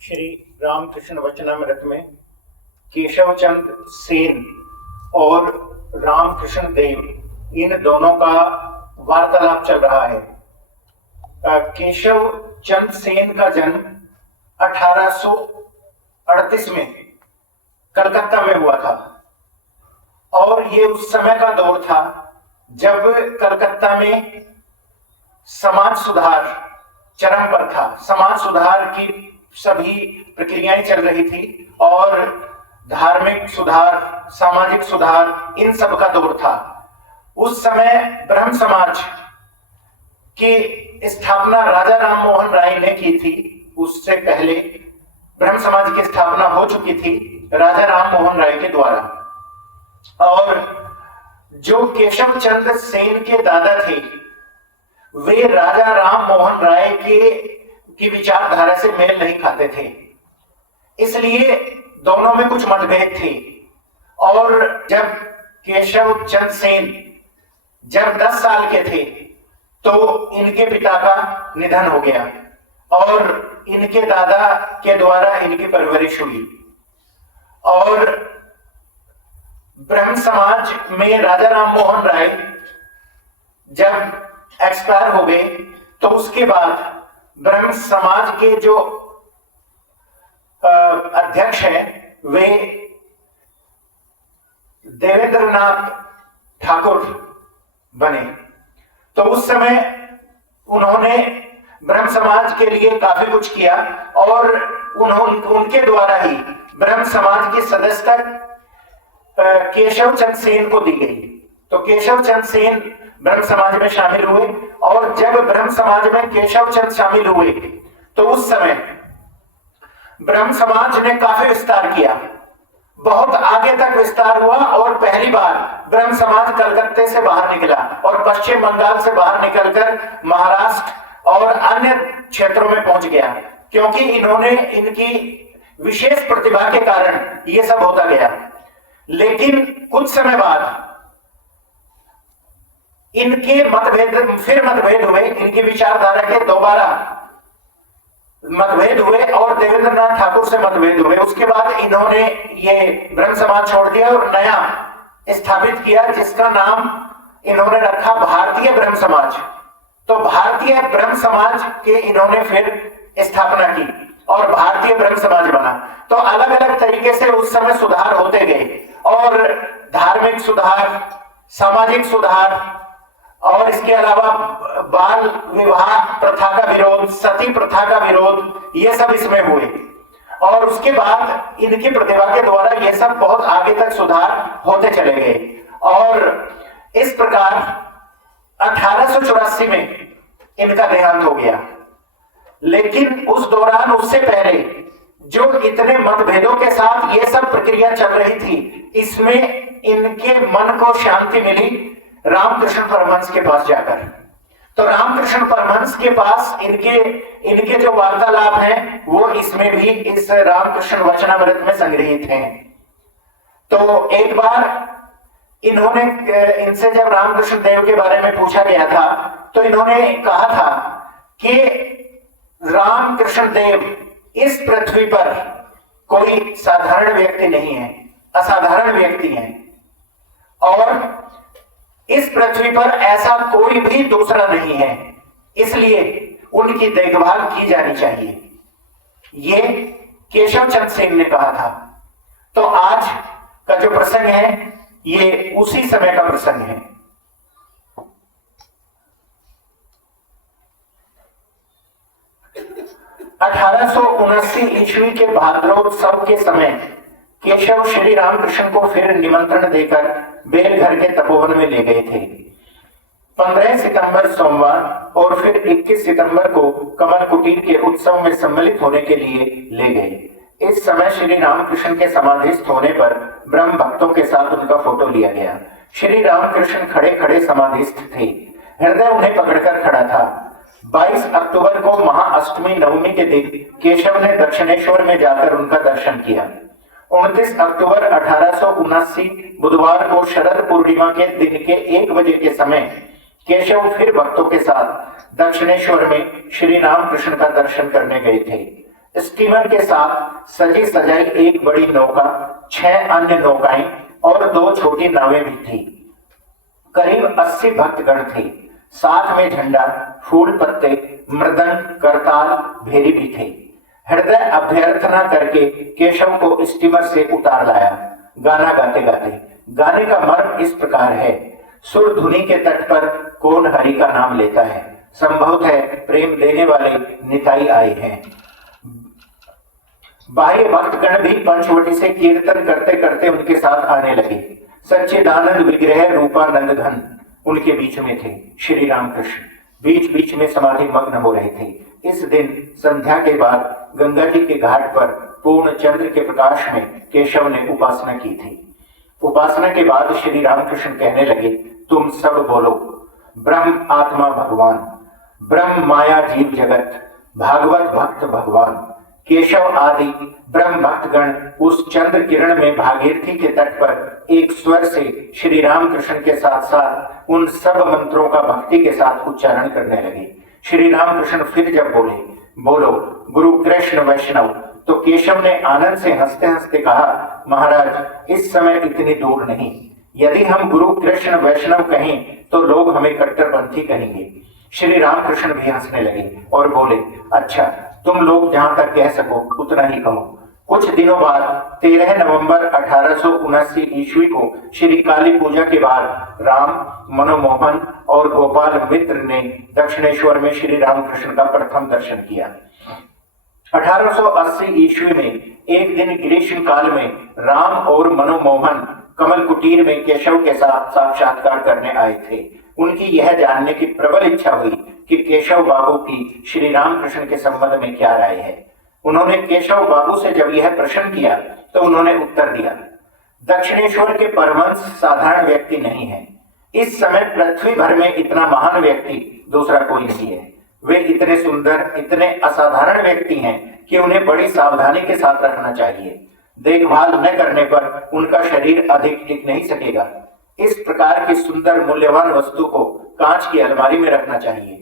श्री रामकृष्ण वचनामृत में केशव चंद सेन और रामकृष्ण देव इन दोनों का वार्तालाप चल रहा है। केशव चंद सेन का जन्म 1838 में कलकत्ता में हुआ था और ये उस समय का दौर था जब कलकत्ता में समाज सुधार चरम पर था। समाज सुधार की सभी प्रक्रियाएं चल रही थी और धार्मिक सुधार, सामाजिक सुधार, इन सब का दौर था। उस समय ब्रह्म समाज की स्थापना राजा राम मोहन राय ने की थी। उससे पहले ब्रह्म समाज की स्थापना हो चुकी थी राजा राम मोहन राय के द्वारा। और जो केशव चंद्र सेन के दादा थे वे राजा राम मोहन राय की विचारधारा से मेल नहीं खाते थे, इसलिए दोनों में कुछ मतभेद थे। और जब केशव चंद्र सेन जब 10 साल के थे तो इनके पिता का निधन हो गया और इनके दादा के द्वारा इनकी परवरिश हुई। और ब्रह्म समाज में राजा राम मोहन राय जब एक्सपायर हो गए तो उसके बाद ब्रह्म समाज के जो अध्यक्ष हैं वे देवेंद्रनाथ ठाकुर बने। तो उस समय उन्होंने ब्रह्म समाज के लिए काफी कुछ किया और उनके द्वारा ही ब्रह्म समाज की सदस्यता केशव चंद सेन को दी गई। तो केशव चंद सेन ब्रह्म समाज में शामिल हुए और जब ब्रह्म समाज में केशव चंद शामिल हुए तो उस समय ब्रह्म समाज ने काफी विस्तार किया, बहुत आगे तक विस्तार हुआ और पहली बार ब्रह्म समाज कलकत्ते से बाहर निकला और पश्चिम बंगाल से बाहर निकलकर महाराष्ट्र और अन्य क्षेत्रों में पहुंच गया, क्योंकि इन्होंने इनकी विशेष प्रतिभा के कारण यह सब होता गया। लेकिन कुछ समय बाद इनके मतभेद हुए, इनकी विचारधारा के दोबारा मतभेद हुए और देवेंद्रनाथ ठाकुर से मतभेद हुए। उसके बाद इन्होंने ये ब्रह्म समाज छोड़ दिया और नया स्थापित किया जिसका नाम इन्होंने रखा भारतीय ब्रह्म समाज। तो भारतीय ब्रह्म समाज के इन्होंने फिर स्थापना की और भारतीय ब्रह्म समाज बना। तो अलग अलग तरीके से उस समय सुधार होते गए और धार्मिक सुधार, सामाजिक सुधार और इसके अलावा बाल विवाह प्रथा का विरोध, सती प्रथा का विरोध, ये सब इसमें हुए। और उसके बाद इनकी प्रतिभा के द्वारा ये सब बहुत आगे तक सुधार होते चले गए और इस प्रकार 1884 में इनका देहांत हो गया। लेकिन उस दौरान, उससे पहले जो इतने मतभेदों के साथ ये सब प्रक्रिया चल रही थी, इसमें इनके मन को शांति मिली रामकृष्ण परमहंस के पास जाकर। तो रामकृष्ण परमहंस के पास इनके जो वार्तालाप हैं वो इसमें भी इस रामकृष्ण वचनामृत में संग्रहित हैं। तो एक बार इनसे जब रामकृष्ण देव के बारे में पूछा गया था तो इन्होंने कहा था कि रामकृष्ण देव इस पृथ्वी पर कोई साधारण व्यक्ति नहीं है, असाधारण व्यक्ति हैं और इस पृथ्वी पर ऐसा कोई भी दूसरा नहीं है, इसलिए उनकी देखभाल की जानी चाहिए। ये केशव चंद सेन ने कहा था। तो आज का जो प्रसंग है ये उसी समय का प्रसंग है। अठारह ईस्वी के भाद्रोत्सव के समय केशव श्री रामकृष्ण को फिर निमंत्रण देकर बेलघर के तपोवन में ले गए थे। 15 सितंबर सोमवार और फिर 21 सितंबर को कमल कुटीर के उत्सव में सम्मिलित होने के लिए ले गए। इस समय श्री रामकृष्ण के समाधिस्थ होने पर ब्रह्म भक्तों के साथ उनका फोटो लिया गया। श्री रामकृष्ण खड़े खड़े समाधिस्थ थे, हृदय उन्हें पकड़कर खड़ा था। 22 अक्टूबर को महाअष्टमी नवमी के दिन केशव ने दक्षिणेश्वर में जाकर उनका दर्शन किया। 29 अक्टूबर 1879 बुधवार को शरद पूर्णिमा के दिन के 1 बजे के समय केशव फिर भक्तों के साथ दक्षिणेश्वर में श्री रामकृष्ण का दर्शन करने गए थे। स्टीमर के साथ सजी सजाई एक बड़ी नौका, 6 अन्य नौकाएं और 2 छोटी नावें भी थी। करीब 80 भक्तगण थे। साथ में झंडा, फूल पत्ते, मृदंग, करताल, भेरी भी थे। हृदय अभ्यर्थना करके केशव को स्टीमर से उतार लाया, गाना गाते गाते। गाने का मर्म इस प्रकार है, सुर धुनी के तट पर कौन हरि का नाम लेता है, संभवतः प्रेम देने वाले निताई आए हैं। बाह्य भक्तगण भी पंचवटी से कीर्तन करते करते उनके साथ आने लगे। सच्चिदानंद विग्रह रूपानंद घन उनके बीच में थे। श्री रामकृष्ण बीच बीच में समाधि मग्न हो रहे थे। इस दिन संध्या के बाद गंगा जी के घाट पर पूर्ण चंद्र के प्रकाश में केशव ने उपासना की थी। उपासना के बाद श्री रामकृष्ण कहने लगे, तुम सब बोलो, ब्रह्म आत्मा भगवान, ब्रह्म माया जीव जगत, भागवत भक्त भगवान। केशव आदि ब्रह्म भक्तगण उस चंद्र किरण में भागीरथी के तट पर एक स्वर से श्री रामकृष्ण के साथ साथ उन सब मंत्रों का भक्ति के साथ उच्चारण करने लगे। श्री रामकृष्ण फिर जब बोले, बोलो गुरु कृष्ण वैष्णव, तो केशव ने आनंद से हंसते हंसते कहा, महाराज इस समय इतनी दूर नहीं। यदि हम गुरु कृष्ण वैष्णव कहें तो लोग हमें कट्टरपंथी कहेंगे। श्री रामकृष्ण भी हंसने लगे और बोले, अच्छा तुम लोग जहां तक कह सको उतना ही कहो। कुछ दिनों बाद 13 नवंबर 1879 ईस्वी को श्री काली पूजा के बाद राम, मनोमोहन और गोपाल मित्र ने दक्षिणेश्वर में श्री रामकृष्ण का प्रथम दर्शन किया। 1880 ईस्वी में एक दिन ग्रीष्म काल में राम और मनोमोहन कमल कुटीर में केशव के साथ साक्षात्कार करने आए थे। उनकी यह जानने की प्रबल इच्छा हुई कि केशव बाबू की श्री रामकृष्ण के संबंध में क्या राय है। उन्होंने केशव बाबू से जब यह प्रश्न किया तो उन्होंने उत्तर दिया, दक्षिणेश्वर के परमहंस साधारण व्यक्ति नहीं है। इस समय पृथ्वी भर में इतना महान व्यक्ति दूसरा कोई नहीं है। वे इतने सुंदर, इतने असाधारण व्यक्ति हैं कि उन्हें बड़ी सावधानी के साथ रखना चाहिए। देखभाल न करने पर उनका शरीर अधिक टिक नहीं सकेगा। इस प्रकार की सुंदर मूल्यवान वस्तु को कांच की अलमारी में रखना चाहिए।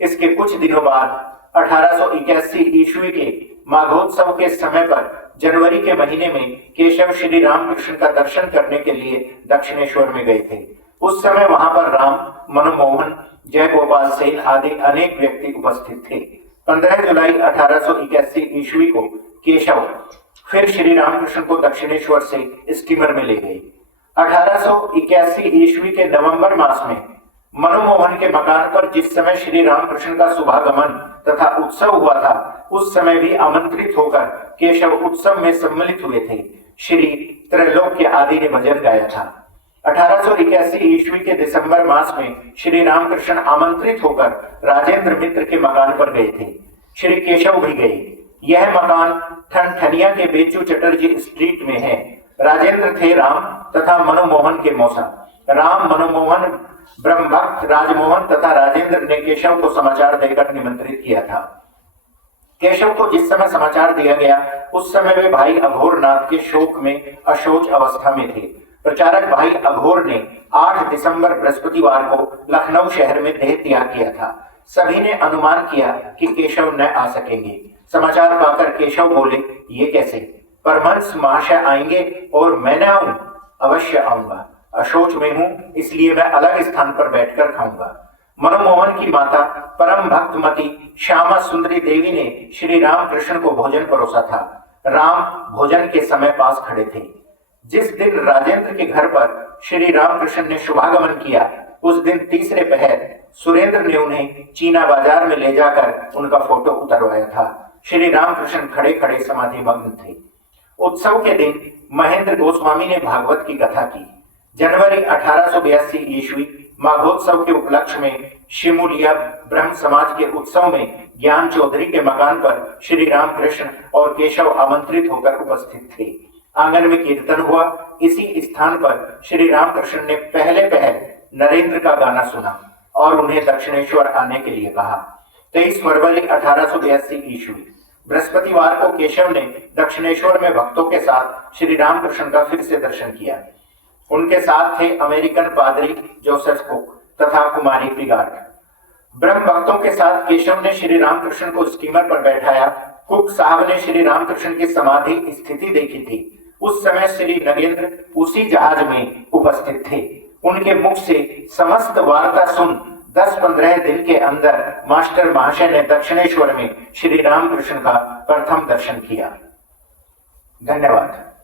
इसके कुछ दिनों बाद 1881 ईस्वी के माघोत्सव के समय पर जनवरी के महीने में केशव श्री रामकृष्ण का दर्शन करने के लिए दक्षिणेश्वर में गए थे। उस समय वहां पर राम, मनोमोहन, जय गोपाल सेन आदि अनेक व्यक्ति उपस्थित थे। 15 जुलाई 1881 ईस्वी को केशव फिर श्री रामकृष्ण को दक्षिणेश्वर से स्टीमर में ले गए। 1881 ईस्वी के नवंबर मास में मनोमोहन के मकान पर जिस समय श्री रामकृष्ण का शुभागमन तथा उत्सव हुआ था, उस समय भी आमंत्रित होकर केशव उत्सव में सम्मिलित हुए थे। श्री त्रैलोक्य आदि ने भजन गाया था। 1881 ईस्वी के दिसंबर मास में श्री रामकृष्ण आमंत्रित होकर राजेंद्र मित्र के मकान पर गए थे। श्री केशव भी गए। यह मकान ठनठनिया के बेचू चटर्जी स्ट्रीट में है। राजेंद्र थे राम तथा मनोमोहन के मौसा। राम, मनोमोहन, ब्रह्मभक्त राजमोहन तथा राजेंद्र ने केशव को समाचार देकर निमंत्रित किया था। केशव को जिस समय समाचार दिया गया उस समय वे भाई अघोरनाथ के शोक में अशोच अवस्था में थे। प्रचारक भाई अघोर ने 8 दिसंबर बृहस्पतिवार को लखनऊ शहर में देह त्याग किया था। सभी ने अनुमान किया कि केशव न आ सकेंगे। समाचार पाकर केशव बोले, ये कैसे? परमहंस महाशय आएंगे और मैं न आऊं? अवश्य आऊंगा। अशोच में हूं, इसलिए मैं अलग स्थान पर बैठकर खाऊंगा। मनोमोहन की माता परम भक्तमती श्यामा सुंदरी देवी ने श्री रामकृष्ण को भोजन परोसा था। राम भोजन के समय पास खड़े थे। जिस दिन राजेंद्र के घर पर श्री रामकृष्ण ने शुभागमन किया, उस दिन तीसरे पहर सुरेंद्र ने उन्हें चीना बाजार में ले जाकर उनका फोटो उतरवाया था। श्री रामकृष्ण खड़े खड़े समाधि मग्न थे। उत्सव के दिन महेंद्र गोस्वामी ने भागवत की कथा की। जनवरी 1882 ईस्वी माघोत्सव के उपलक्ष्य में शिमूलिया ब्रह्म समाज के उत्सव में ज्ञान चौधरी के मकान पर श्री रामकृष्ण और केशव आमंत्रित होकर उपस्थित थे। आंगन में कीर्तन हुआ। इसी स्थान पर श्री रामकृष्ण ने पहले नरेंद्र का गाना सुना और उन्हें दक्षिणेश्वर आने के लिए कहा। 23 फरवरी 1882 ईस्वी बृहस्पतिवार को केशव ने दक्षिणेश्वर में भक्तों के साथ श्री रामकृष्ण का फिर से दर्शन किया। उनके साथ थे अमेरिकन पादरी जोसेफ कुक तथा कुमारी पिगाट। ब्रह्म भक्तों के साथ केशव ने श्री रामकृष्ण को स्टीमर पर बैठाया कुक साहब ने श्री रामकृष्ण की समाधि स्थिति देखी थी। उस समय श्री नगेंद्र उसी जहाज में उपस्थित थे। उनके मुख से समस्त वार्ता सुन 10-15 दिन के अंदर मास्टर महाशय ने दक्षिणेश्वर में श्री रामकृष्ण का प्रथम दर्शन किया। धन्यवाद।